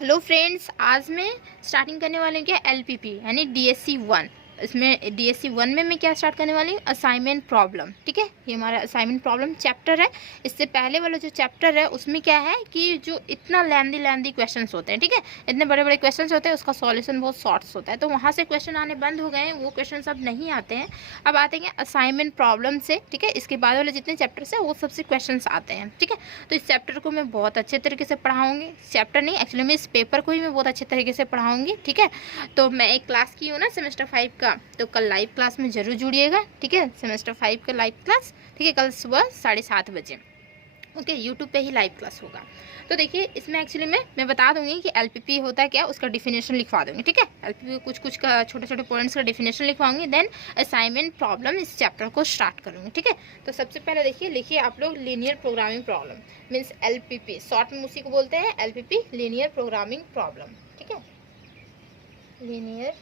Hello friends, आज मैं starting करने वाली हूँ क्या एलपीपी यानी डीएससी 1। इसमें डीएससी 1 में मैं क्या स्टार्ट करने वाली हूँ, असाइनमेंट प्रॉब्लम। ठीक है, ये हमारा असाइनमेंट प्रॉब्लम चैप्टर है। इससे पहले वाला जो चैप्टर है उसमें क्या है कि जो इतना लेंदी क्वेश्चंस होते हैं, ठीक है, इतने बड़े बड़े क्वेश्चंस होते हैं, उसका सॉल्यूशन बहुत शॉर्ट्स होता है, तो वहाँ से क्वेश्चन आने बंद हो गए हैं, वो क्वेश्चन अब नहीं आते हैं। अब आते हैं असाइनमेंट प्रॉब्लम से। ठीक है, इसके बाद वाले जितने चैप्टर्स हैं वो सबसे क्वेश्चन आते हैं। ठीक है, तो इस चैप्टर को मैं बहुत अच्छे तरीके से पढ़ाऊंगी। चैप्टर नहीं, एक्चुअली मैं इस पेपर को ही मैं बहुत अच्छे तरीके से पढ़ाऊंगी। ठीक है, तो मैं एक क्लास की हूँ ना सेमेस्टर 5 का, तो कल लाइव क्लास में जरूर जुड़िएगा। ठीक है, सेमेस्टर 5 का लाइव क्लास, ठीक है, कल सुबह 7:30 बजे। ओके, यूट्यूब पे ही लाइव क्लास होगा। तो देखिए, इसमें एक्चुअली मैं बता दूंगी कि एलपीपी होता है क्या, उसका डिफिनेशन लिखवा दूंगी। ठीक है, एलपीपी कुछ का छोटे छोटे पॉइंट्स का डिफिनेशन लिखवाऊंगी, देन असाइनमेंट प्रॉब्लम इस चैप्टर को स्टार्ट करूंगी। ठीक है, तो सबसे पहले देखिए, लिखिए आप लोग linear programming problem means LPP, short में उसी को बोलते हैं एलपीपी, लीनियर प्रोग्रामिंग प्रॉब्लम। ठीक है, लीनियर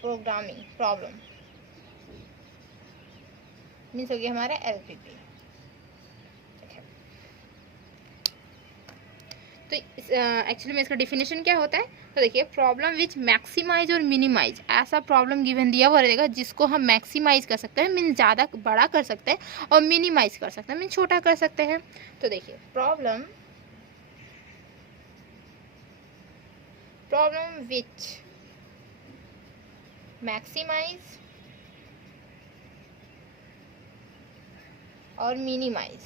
प्रोग्रामिंग प्रॉब्लम मीन्स हो गया हमारा एलपीपी। तो एक्चुअली में इसका डिफिनेशन क्या होता है, तो देखिए, प्रॉब्लम विच मैक्सिमाइज और मिनिमाइज, ऐसा प्रॉब्लम गिवन दिया हुआ रहेगा जिसको हम मैक्सिमाइज कर सकते हैं मीन ज़्यादा बड़ा कर सकते हैं, और मिनिमाइज कर सकते हैं मीन छोटा कर सकते हैं। तो देखिए, प्रॉब्लम विच मैक्सिमाइज और मिनिमाइज,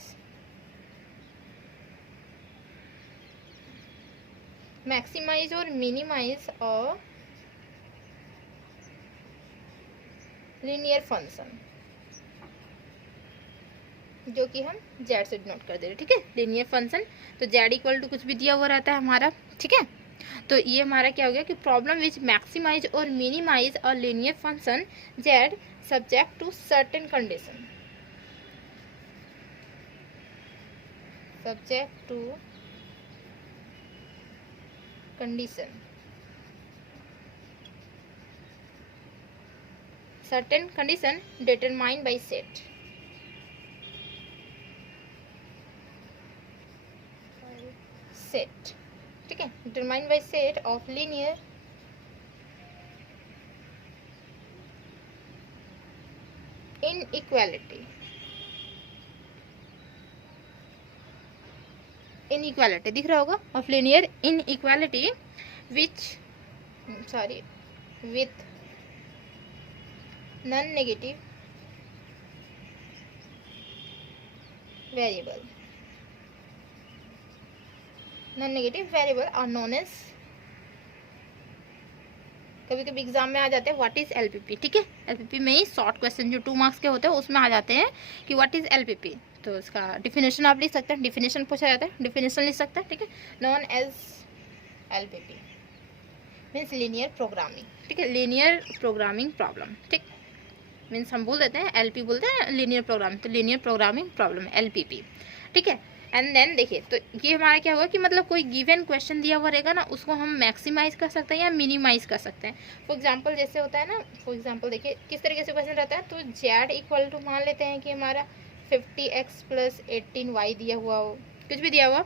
मैक्सिमाइज और मिनिमाइज और लीनियर फंक्शन, जो कि हम जेड से डिनोट कर दे रहे हैं। ठीक है, लीनियर फंक्शन, तो जेड इक्वल टू कुछ भी दिया हुआ रहता है हमारा। ठीक है, तो ये हमारा क्या हो गया कि प्रॉब्लम विच मैक्सिमाइज और मिनिमाइज और linear function Z subject to certain condition, subject to condition, certain condition determined by set, ठीक है, determined by set of linear inequality, दिख रहा होगा, of linear inequality which with non-negative variable, are known as, कभी कभी exam में आ जाते हैं व्हाट इज एलपीपी। ठीक है, एलपीपी में ही शॉर्ट क्वेश्चन जो 2 मार्क्स के होते हैं उसमें आ जाते हैं कि व्हाट इज एलपीपी, तो इसका डिफिनेशन आप लिख सकते हैं, डिफिनेशन पूछा जाता है, डिफिनेशन लिख सकते हैं। ठीक है, known as LPP means linear programming. ठीक है, लीनियर प्रोग्रामिंग प्रॉब्लम, ठीक मीन्स हम बोल देते हैं एलपी बोलते हैं लीनियर प्रोग्राम, तो लीनियर प्रोग्रामिंग प्रॉब्लम एलपीपी। ठीक है, एंड देन देखिए, तो ये हमारा क्या हुआ कि मतलब कोई गिवन क्वेश्चन दिया हुआ रहेगा ना, उसको हम मैक्सिमाइज कर सकते हैं या मिनिमाइज कर सकते हैं। फॉर एग्जांपल जैसे होता है ना, फॉर एग्जांपल देखिए किस तरीके से क्वेश्चन रहता है, तो जेड इक्वल टू मान लेते हैं कि हमारा 50x + 18y दिया हुआ हो, कुछ भी दिया हुआ।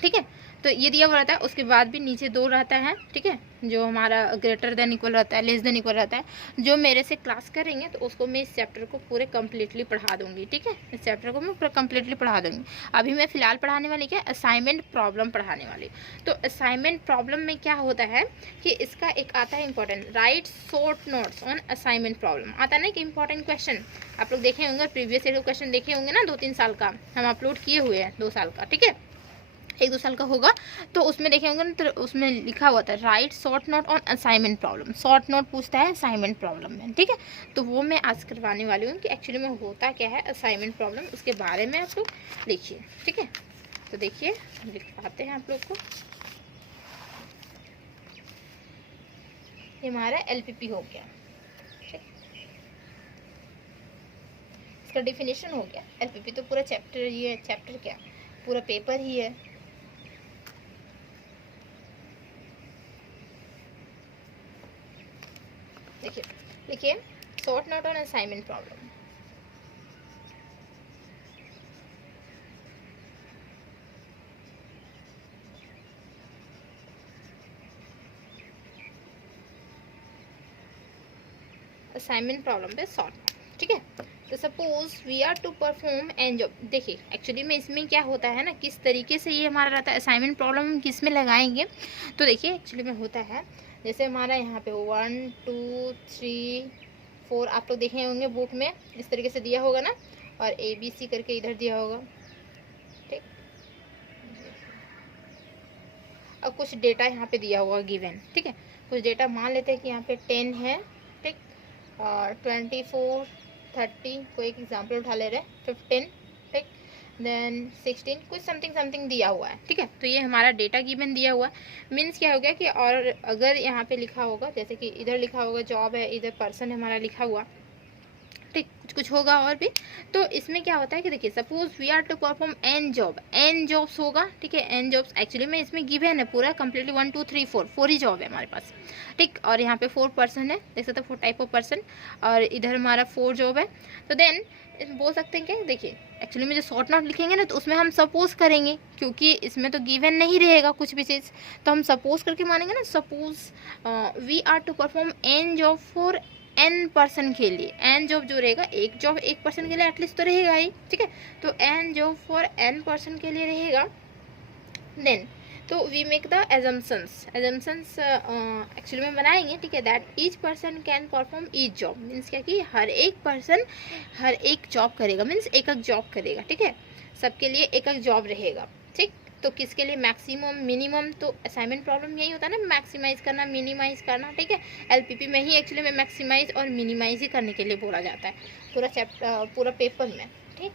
ठीक है, तो ये दिया हुआ रहता है, उसके बाद भी नीचे 2 रहता है। ठीक है, जो हमारा ग्रेटर देन इक्वल रहता है, लेस देन इक्वल रहता है। जो मेरे से क्लास करेंगे तो उसको मैं इस चैप्टर को पूरे कम्प्लीटली पढ़ा दूंगी। ठीक है, इस चैप्टर को मैं पूरा कम्प्लीटली पढ़ा दूंगी। अभी मैं फिलहाल पढ़ाने वाली क्या, असाइनमेंट प्रॉब्लम पढ़ाने वाली। तो असाइनमेंट प्रॉब्लम में क्या होता है कि इसका एक आता है important, right short notes on assignment problem, आता है ना कि इंपॉर्टेंट क्वेश्चन आप लोग देखे होंगे, प्रीवियस ईयर क्वेश्चन देखे होंगे ना, 2-3 साल का हम अपलोड किए हुए हैं, 2 साल का। ठीक है, 1-2 साल का होगा, तो उसमें देखे होंगे ना, तो उसमें लिखा हुआ था right short note on assignment problem, short note पूछता है असाइनमेंट प्रॉब्लम में। ठीक है, तो वो मैं आज करवाने वाली हूँ कि एक्चुअली में होता क्या है असाइनमेंट प्रॉब्लम, उसके बारे में आप लोग लिखिए। ठीक है, तो देखिए लिखवाते हैं आप लोग को, ये हमारा एलपीपी हो गया। इसका डिफिनेशन हो गया, एलपीपी तो पूरा चैप्टर ही है, चैप्टर क्या पूरा पेपर ही है। देखिए short note on assignment problem, assignment problem पे सॉर्ट। ठीक है, तो suppose we are to perform N job. देखिए एक्चुअली में इसमें क्या होता है ना, किस तरीके से ये हमारा रहता है असाइनमेंट प्रॉब्लम हम किस में लगाएंगे। तो देखिए एक्चुअली में होता है जैसे हमारा यहाँ पे 1 2 3 4 आप लोग देखे होंगे बुक में इस तरीके से दिया होगा ना, और ABC करके इधर दिया होगा। ठीक, और कुछ डेटा यहाँ पे दिया होगा गिवन। ठीक है, कुछ डेटा मान लेते हैं कि यहाँ पे 10 है, ठीक, और 24 30 कोई एक एग्जाम्पल उठा ले रहे हैं, 15, ठीक, देन 16 कुछ समथिंग दिया हुआ है। ठीक है, तो ये हमारा डेटा गिवन दिया हुआ मीन्स क्या हो गया कि, और अगर यहाँ पे लिखा होगा जैसे कि इधर लिखा होगा जॉब है, इधर पर्सन है हमारा लिखा हुआ, ठीक, कुछ होगा और भी। तो इसमें क्या होता है कि देखिए suppose we are to perform N job, N jobs होगा। ठीक है, एन जॉब्स एक्चुअली में इसमें गिवन है पूरा कंप्लीटली 1 2 3 4 ही जॉब है हमारे पास। ठीक, और यहाँ पे 4 पर्सन है, देख सकते हैं 4 टाइप ऑफ पर्सन, और इधर हमारा 4 जॉब है। तो देन बोल सकते हैं क्या, देखिए एक्चुअली में जो शॉर्ट नोट लिखेंगे ना तो उसमें हम सपोज करेंगे, क्योंकि इसमें तो गिवन नहीं रहेगा कुछ भी चीज़, तो हम सपोज करके मानेंगे ना। Suppose we are to perform N job for N person के लिए। एन जॉब जो रहेगा, एक जॉब एक पर्सन के लिए एटलीस्ट तो रहेगा ही। ठीक है, तो N job for N person के लिए रहेगा। देन तो we make the assumptions actually में बनाएंगे। ठीक है, that each person can perform each job means क्या कि हर एक पर्सन हर एक जॉब करेगा, मीन्स एक एक जॉब करेगा। ठीक है, सबके लिए एक एक जॉब रहेगा। ठीक, तो किसके लिए मैक्सिमम मिनिमम, तो असाइनमेंट प्रॉब्लम यही होता है ना, मैक्सिमाइज करना मिनिमाइज करना। ठीक है, LPP में ही एक्चुअली में मैक्सिमाइज और मिनिमाइज ही करने के लिए बोला जाता है पूरा चैप्टर पूरा पेपर में। ठीक,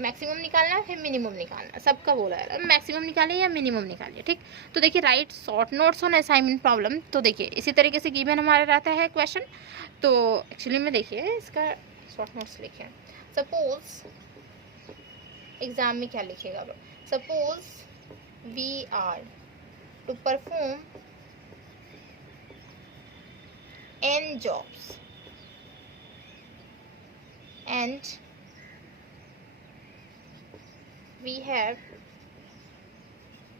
मैक्सिमम निकालना फिर मिनिमम निकालना, सबका बोला है मैक्सिमम निकालिए या मिनिमम निकालिए। ठीक, तो देखिए right short notes on assignment problem. तो देखिए इसी तरीके से गिवन हमारा रहता है क्वेश्चन। तो एक्चुअली में देखिए इसका शॉर्ट नोट्स लिखे, सपोज एग्जाम में क्या लिखेगा, suppose we are to perform n jobs and we have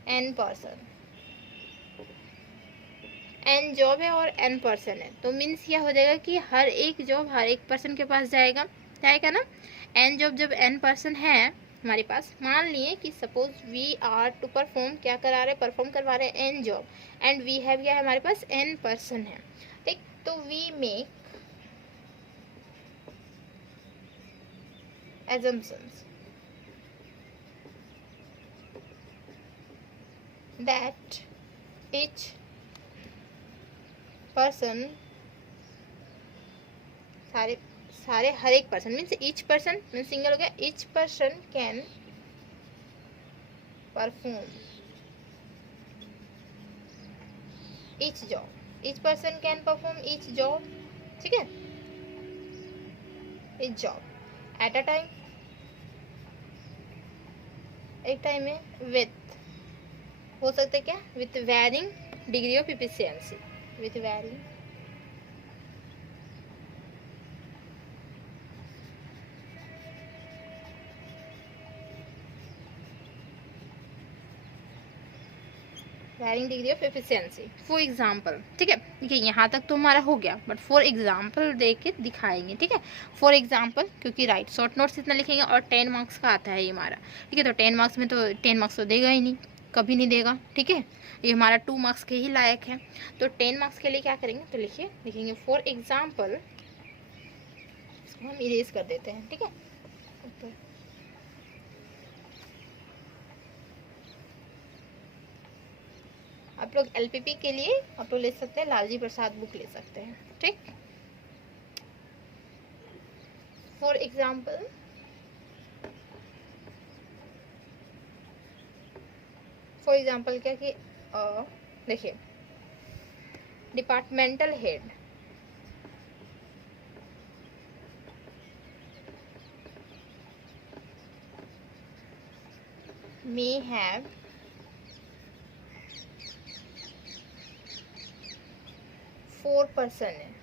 n person, n job है और n पर्सन है, तो मीन्स क्या हो जाएगा कि हर एक जॉब हर एक पर्सन के पास जाएगा ना। n जॉब जब n पर्सन है हमारे पास, मान लिए कि suppose we are to perform क्या करा रहे, परफॉर्म करवा रहे n job, and we have क्या है हमारे पास n पर्सन है। ठीक, तो we make assumptions that each person, सारे हर एक person means each person means single हो गया, each person can perform each job, each person can perform each job. ठीक है, each job at a time, एक टाइम में, विथ हो सकता है क्या, with varying degree of efficiency, with varying degree of efficiency for example. ठीक है, देखिए यहाँ तक तो हमारा हो गया, बट फॉर एग्जाम्पल दे के दिखाएंगे। ठीक है, फॉर एग्जाम्पल क्योंकि राइट शॉर्ट नोट्स इतना लिखेंगे और 10 मार्क्स का आता है ये हमारा। ठीक है, तो 10 मार्क्स में तो 10 मार्क्स तो देगा ही नहीं, कभी नहीं देगा। ठीक है, ये हमारा 2 मार्क्स के ही लायक है। तो 10 मार्क्स के लिए क्या करेंगे, तो लिखेंगे फॉर एग्जाम्पल, इसको हम इरेज कर देते हैं। ठीक है, आप लोग LPP के लिए आप लोग ले सकते हैं, लालजी प्रसाद बुक ले सकते हैं। ठीक, फॉर एग्जाम्पल क्या कि देखिए departmental head may have 4 person है।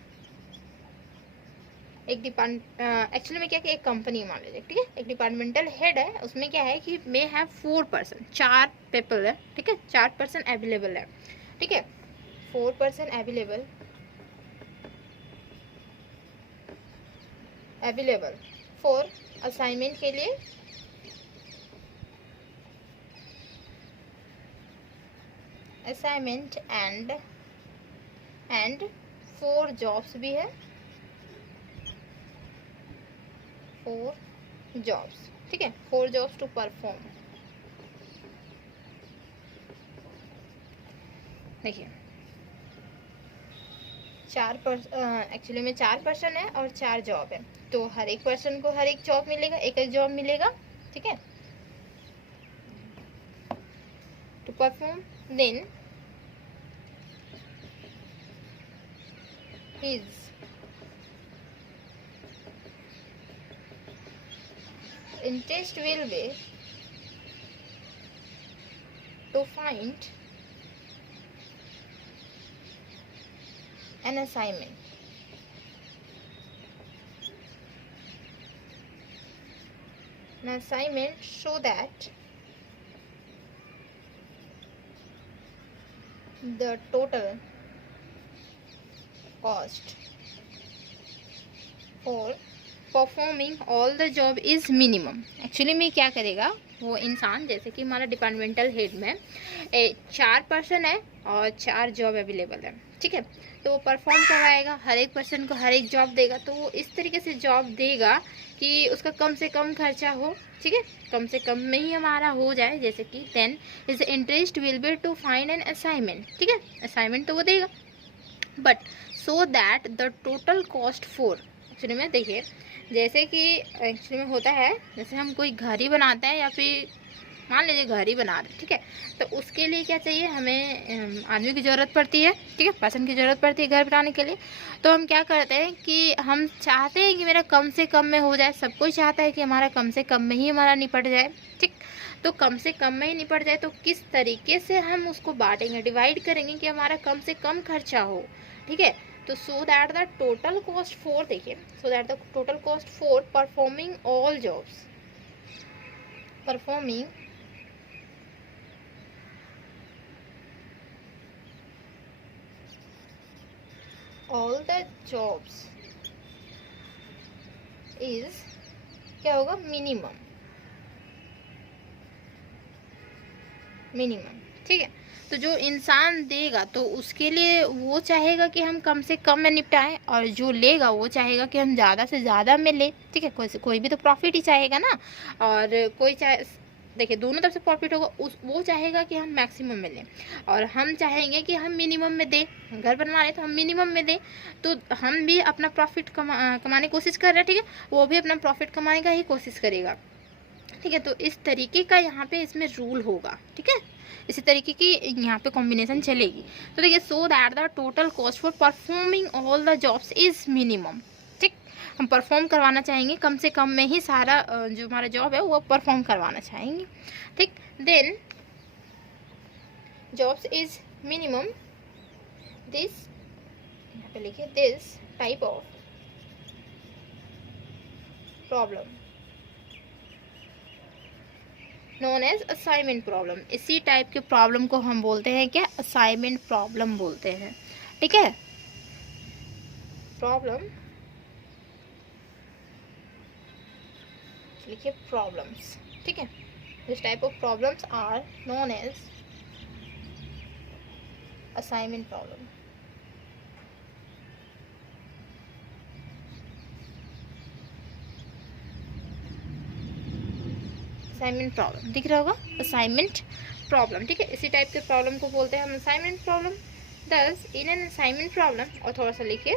एक एक्चुअली में क्या कि एक कंपनी मान लीजिए। ठीक है, एक डिपार्टमेंटल हेड है, उसमें क्या है कि मे हैव 4 पर्सन, 4 पीपल है। ठीक है, 4 पर्सन अवेलेबल है। ठीक है, 4 person available available for assignment के लिए असाइनमेंट एंड 4 जॉब्स भी है, 4 जॉब्स, ठीक है, 4 जॉब्स टू परफॉर्म। देखिए एक्चुअली में 4 पर्सन है और 4 जॉब है, तो हर एक पर्सन को हर एक जॉब मिलेगा, एक एक जॉब मिलेगा, ठीक है। To perform then his interest will be to find an assignment, so that the total cost for performing all the job is minimum. Actually में क्या करेगा वो इंसान, जैसे कि हमारा डिपार्टमेंटल हेड में 4 पर्सन है और 4 जॉब अवेलेबल है, ठीक है, तो वो परफॉर्म करवाएगा, हर एक पर्सन को हर एक जॉब देगा, तो वो इस तरीके से जॉब देगा कि उसका कम से कम खर्चा हो, ठीक है, कम से कम में ही हमारा हो जाए। जैसे कि then is interest will be to find an assignment, ठीक है, असाइनमेंट तो वो देगा, but so that the total cost for, actually में देखिए जैसे कि एक्चुअली में होता है, जैसे हम कोई घर ही बनाते हैं या फिर मान लीजिए घर ही बना रहे, ठीक है, तो उसके लिए क्या चाहिए, हमें आदमी की ज़रूरत पड़ती है, ठीक है, पर्सन की ज़रूरत पड़ती है घर बनाने के लिए। तो हम क्या करते हैं कि हम चाहते हैं कि मेरा कम से कम में हो जाए, सब कोई चाहता है कि हमारा कम से कम में ही हमारा निपट जाए, ठीक, तो कम से कम में ही निपट जाए, तो किस तरीके से हम उसको बांटेंगे, डिवाइड करेंगे कि हमारा कम से कम खर्चा हो, ठीक है। तो so that the total cost for, देखिए, so that the total cost for performing all jobs, performing all the jobs is क्या होगा, मिनिमम, मिनिमम, ठीक है। तो जो इंसान देगा तो उसके लिए वो चाहेगा कि हम कम से कम में निपटाएं, और जो लेगा वो चाहेगा कि हम ज़्यादा से ज़्यादा में ले, ठीक है, कोई भी तो प्रॉफिट ही चाहेगा ना, और कोई चाहे, देखिए दोनों तरफ से प्रॉफिट होगा, वो चाहेगा कि हम मैक्सिमम में लें, और हम चाहेंगे कि हम मिनिमम में दें, घर बनवा रहे तो हम मिनिमम में दें, तो हम भी अपना प्रॉफिट कमाने की कोशिश कर रहे हैं, ठीक है, वो भी अपना प्रॉफिट कमाने का ही कोशिश करेगा, ठीक है। तो इस तरीके का यहाँ पे इसमें रूल होगा, ठीक है, इसी तरीके की यहाँ पे कॉम्बिनेशन चलेगी। तो देखिए, so that the total cost for performing all the jobs is minimum, ठीक, हम परफॉर्म करवाना चाहेंगे, कम से कम में ही सारा जो हमारा जॉब है वो परफॉर्म करवाना चाहेंगे, ठीक। Then jobs is minimum, this यहाँ पे लिखिए, this type of problem known as assignment problem, इसी टाइप के प्रॉब्लम को हम बोलते हैं क्या, असाइनमेंट प्रॉब्लम बोलते हैं, ठीक है। प्रॉब्लम लिखिए, प्रॉब्लम्स, ठीक है, this type of problems are known as assignment problem. Assignment problem दिख रहा होगा, असाइनमेंट प्रॉब्लम, ठीक है, इसी टाइप के प्रॉब्लम को बोलते हैं हम असाइनमेंट प्रॉब्लम। दस इन एन असाइनमेंट प्रॉब्लम, और थोड़ा सा लिखिए,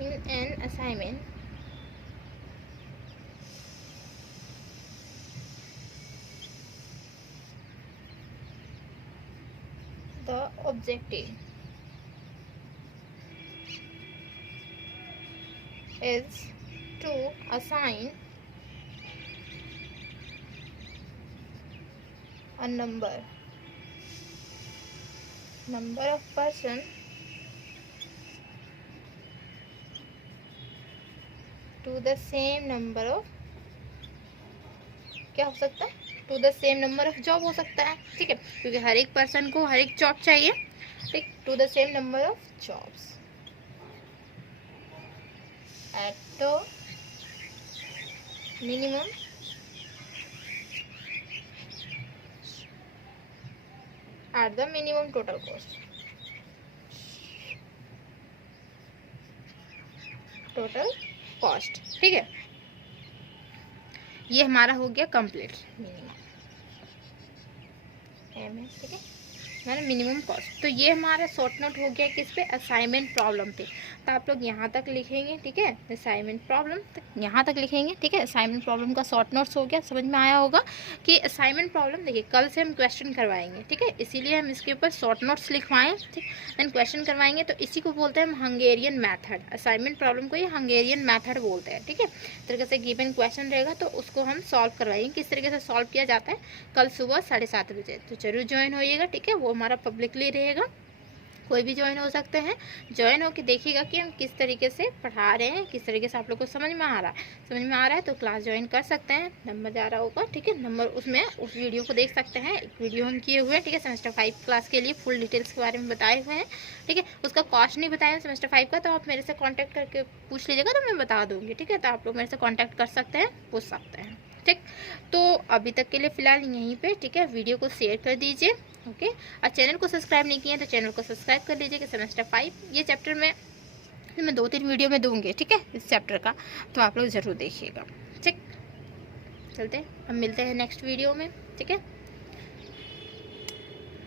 in an assignment the objective is to assign a number of person to the same number of क्या हो सकता है, to the same number of job हो सकता है, ठीक है, क्योंकि हर एक पर्सन को हर एक जॉब चाहिए, ठीक, to the same number of jobs at the minimum at the minimum total cost, total cost, ठीक है। ये हमारा हो गया कंप्लीट मिनिमम एम है, ठीक है, मैंने मिनिमम कॉस्ट। तो ये हमारा शॉर्ट नोट हो गया किस पे, असाइनमेंट प्रॉब्लम पे। तो आप लोग यहाँ तक लिखेंगे, ठीक है, असाइनमेंट प्रॉब्लम तक यहाँ तक लिखेंगे, ठीक है। असाइनमेंट प्रॉब्लम का शॉर्ट नोट्स हो गया, समझ में आया होगा कि असाइनमेंट प्रॉब्लम देखिए कल से हम क्वेश्चन करवाएंगे, ठीक है, इसीलिए हम इसके ऊपर शॉर्ट नोट्स लिखवाएं, ठीक, देन क्वेश्चन करवाएंगे। तो इसी को बोलते हैं हम हंगेरियन मैथड, असाइनमेंट प्रॉब्लम को ये हंगेरियन मैथड बोलते हैं, ठीक है। इस तरीके से गिवन क्वेश्चन रहेगा तो उसको हम सॉल्व करवाएंगे, किस तरीके से सॉल्व किया जाता है कल सुबह 7:30 बजे। तो जरूर ज्वाइन होइएगा, ठीक है, वो हमारा पब्लिकली रहेगा, कोई भी ज्वाइन हो सकते हैं। ज्वाइन होकर देखिएगा कि हम किस तरीके से पढ़ा रहे हैं, किस तरीके से आप लोग को समझ में आ रहा है। समझ में आ रहा है तो क्लास ज्वाइन कर सकते हैं, नंबर जा रहा होगा, ठीक है, नंबर उसमें उस वीडियो को देख सकते हैं। एक वीडियो हम किए हुए हैं, ठीक है, सेमेस्टर 5 क्लास के लिए फुल डिटेल्स के बारे में बताए हुए हैं, ठीक है। उसका कॉस्ट नहीं बताया सेमेस्टर 5 का, तो आप मेरे से कॉन्टैक्ट करके पूछ लीजिएगा तो मैं बता दूँगी, ठीक है। तो आप लोग मेरे से कॉन्टैक्ट कर सकते हैं, पूछ सकते हैं, ठीक। तो अभी तक के लिए फ़िलहाल यहीं पे, ठीक है, वीडियो को शेयर कर दीजिए, ओके। और चैनल को सब्सक्राइब नहीं किए तो चैनल को सब्सक्राइब कर लीजिए कि सेमेस्टर 5 ये चैप्टर में मैं 2-3 वीडियो में दूंगी, ठीक है, इस चैप्टर का, तो आप लोग ज़रूर देखिएगा, ठीक। चलते हैं, हम मिलते हैं नेक्स्ट वीडियो में, ठीक है।